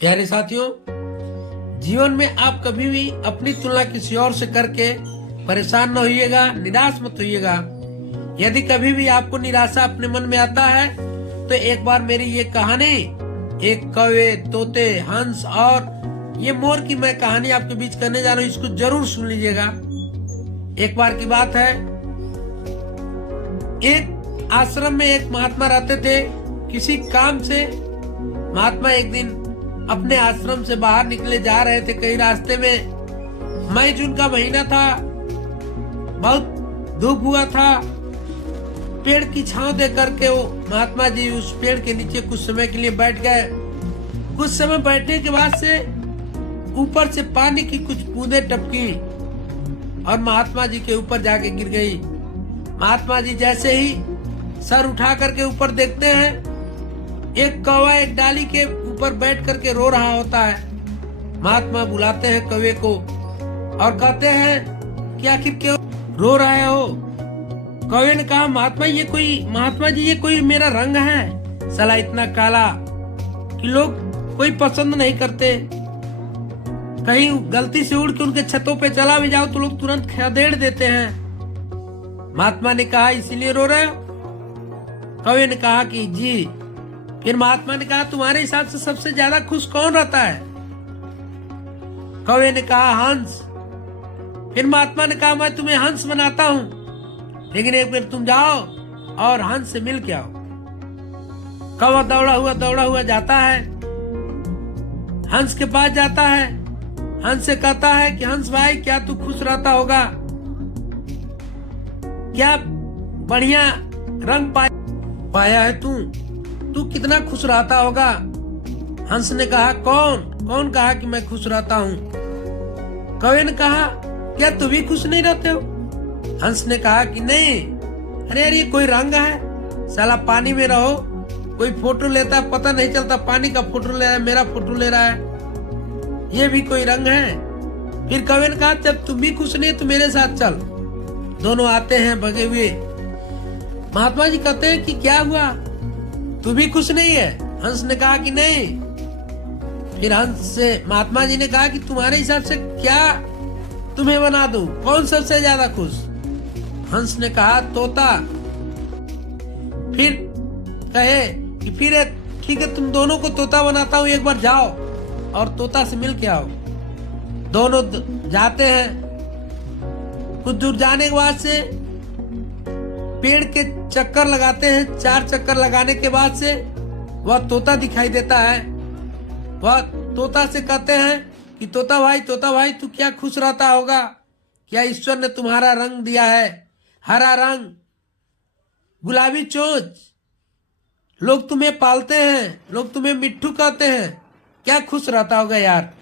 प्यारे साथियों, जीवन में आप कभी भी अपनी तुलना किसी और से करके परेशान न होइएगा, निराश मत होइएगा। यदि कभी भी आपको निराशा अपने मन में आता है तो एक बार मेरी ये कहानी, एक कौवे, तोते, हंस और ये मोर की मैं कहानी आपके बीच करने जा रहा हूँ, इसको जरूर सुन लीजिएगा। एक बार की बात है, एक आश्रम में एक महात्मा रहते थे। किसी काम से महात्मा एक दिन अपने आश्रम से बाहर निकले जा रहे थे। कहीं रास्ते में मई जून का महीना था, बहुत धूप हुआ था। पेड़ की छांव दे करके वो महात्मा जी उस पेड़ के नीचे कुछ समय के लिए बैठ गए। कुछ समय बैठने के बाद से ऊपर से पानी की कुछ बूंदें टपकी और महात्मा जी के ऊपर जाके गिर गई। महात्मा जी जैसे ही सर उठा करके ऊपर देखते हैं, एक कौवा एक डाली के ऊपर बैठ करके रो रहा होता है। महात्मा बुलाते हैं कौवे को और कहते हैं कि आखिर क्यों रो रहे हो? कौवे ने कहा, महात्मा जी ये कोई मेरा रंग है, साला इतना काला कि लोग कोई पसंद नहीं करते। कहीं गलती से उड़ के उनके छतों पे चला भी जाओ तो लोग तुरंत खदेड़ देते हैं। महात्मा ने कहा, इसीलिए रो रहे हो? कौवे ने कहा कि जी। फिर महात्मा ने कहा, तुम्हारे हिसाब से सबसे ज्यादा खुश कौन रहता है? कौवे ने कहा, हंस। फिर महात्मा ने कहा, मैं तुम्हें हंस बनाता हूँ, लेकिन एक बार तुम जाओ और हंस से मिल के आओ। कौवा दौड़ा हुआ जाता है, हंस के पास जाता है। हंस से कहता है कि हंस भाई, क्या तू खुश रहता होगा? क्या बढ़िया रंग पाया है तू कितना खुश रहता होगा? हंस ने कहा, कौन कहा कि मैं खुश रहता हूँ? कौवे ने कहा, क्या तुम भी खुश नहीं रहते हो? हंस ने कहा कि नहीं। अरे यार, ये कोई रंग है? साला पानी में रहो, कोई फोटो लेता है, पता नहीं चलता पानी का फोटो ले रहा है, मेरा फोटो ले रहा है, ये भी कोई रंग है? फिर कौवे ने कहा, जब तुम भी खुश नहीं तो मेरे साथ चल। दोनों आते हैं भगे हुए। महात्मा जी कहते हैं कि क्या हुआ, तू भी खुश नहीं है? हंस ने कहा कि नहीं। फिर हंस से महात्मा जी ने कहा कि तुम्हारे हिसाब से क्या तुम्हें बना दूं, कौन सबसे ज्यादा खुश? हंस ने कहा, तोता। फिर कहे कि फिर ठीक है, तुम दोनों को तोता बनाता हूँ, एक बार जाओ और तोता से मिल के आओ। दोनों जाते हैं। कुछ दूर जाने के बाद से पेड़ के चक्कर लगाते हैं। 4 चक्कर लगाने के बाद से वह तोता दिखाई देता है। वह तोता से कहते हैं कि तोता भाई तू क्या खुश रहता होगा? क्या ईश्वर ने तुम्हारा रंग दिया है, हरा रंग, गुलाबी चोंच, लोग तुम्हें पालते हैं, लोग तुम्हें मिट्ठू कहते हैं, क्या खुश रहता होगा यार?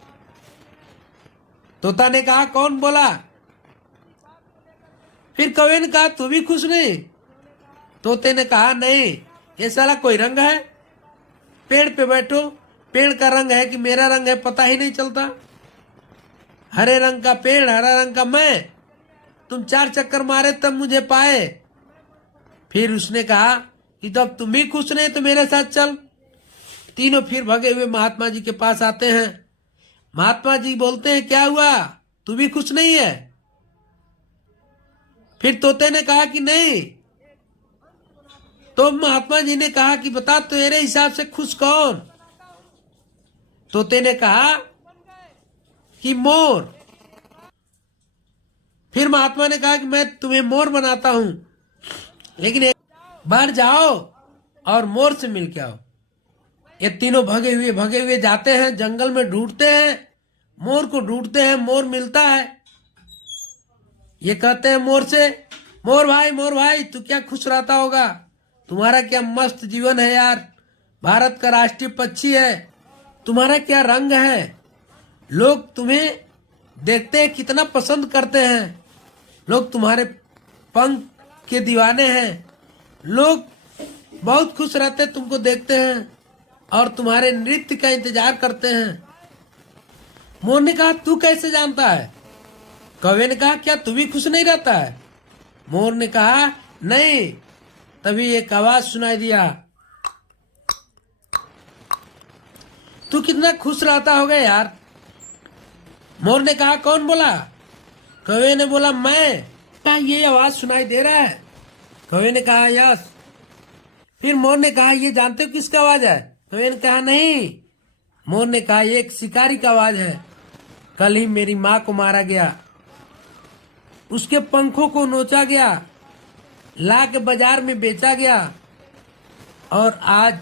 तोता ने कहा, कौन बोला? फिर कौवे ने कहा, तू भी खुश नहीं? तोते ने कहा, नहीं, ये साला कोई रंग है? पेड़ पे बैठो, पेड़ का रंग है कि मेरा रंग है पता ही नहीं चलता। हरे रंग का पेड़, हरा रंग का मैं, तुम 4 चक्कर मारे तब मुझे पाए। फिर उसने कहा कि तब तुम भी खुश नहीं तो मेरे साथ चल। तीनों फिर भगे हुए महात्मा जी के पास आते हैं। महात्मा जी बोलते हैं, क्या हुआ, तू भी खुश नहीं है? फिर तोते ने कहा कि नहीं। तो महात्मा जी ने कहा कि बता तेरे हिसाब से खुश कौन? तोते ने कहा कि मोर। फिर महात्मा ने कहा कि मैं तुम्हें मोर बनाता हूं, लेकिन एक बार जाओ और मोर से मिल के आओ। ये तीनों भगे हुए जाते हैं, जंगल में ढूंढते हैं, मोर को ढूंढते हैं। मोर मिलता है। ये कहते हैं मोर से, मोर भाई तू क्या खुश रहता होगा? तुम्हारा क्या मस्त जीवन है यार, भारत का राष्ट्रीय पक्षी है, तुम्हारा क्या रंग है, लोग तुम्हें देखते हैं कितना पसंद करते हैं, लोग तुम्हारे पंख के दीवाने हैं, लोग बहुत खुश रहते तुमको देखते हैं और तुम्हारे नृत्य का इंतजार करते हैं। मोर ने कहा, तू कैसे जानता है? कौवे ने कहा, क्या तू भी खुश नहीं रहता है? मोर ने कहा, नहीं। तभी एक आवाज सुनाई दिया, तू कितना खुश रहता होगा यार। मोर ने कहा कौन बोला? कौवे ने बोला मैं। क्या ये आवाज सुनाई दे रहा है? कौवे ने कहा यस। फिर मोर ने कहा ये जानते हो किसका आवाज है? कौवे ने कहा नहीं। मोर ने कहा ये एक शिकारी का आवाज है। कल ही मेरी माँ को मारा गया, उसके पंखों को नोचा गया, ला के बाजार में बेचा गया और आज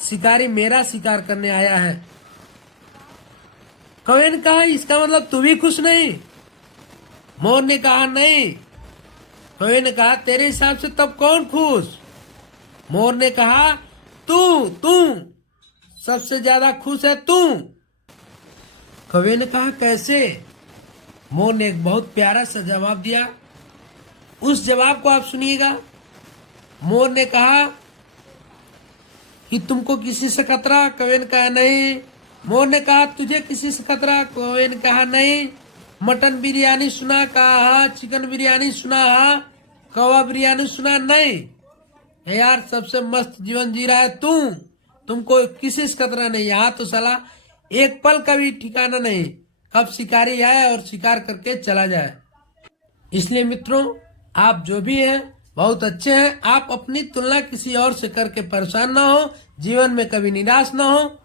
शिकारी मेरा शिकार करने आया है। कौवे ने कहा इसका मतलब तू भी खुश नहीं? मोर ने कहा नहीं। कौवे ने कहा तेरे हिसाब से तब कौन खुश? मोर ने कहा तू सबसे ज्यादा खुश है तू। कौवे ने कहा कैसे? मोर ने एक बहुत प्यारा सा जवाब दिया। उस जवाब को आप सुनिएगा। मोर ने कहा कि तुमको किसी से खतरा? कौवे ने कहा नहीं। मोर ने कहा तुझे किसी से खतरा? कौवे ने कहा नहीं। मटन बिरयानी सुना? कहा चिकन बिरयानी सुना? कौवा बिरयानी सुना? नहीं। यार सबसे मस्त जीवन जी रहा है तू, तुमको किसी से खतरा नहीं। यहाँ तो साला एक पल का भी ठिकाना नहीं, कब शिकारी आए और शिकार करके चला जाए। इसलिए मित्रों आप जो भी हैं बहुत अच्छे हैं। आप अपनी तुलना किसी और से करके परेशान ना हो, जीवन में कभी निराश ना हो।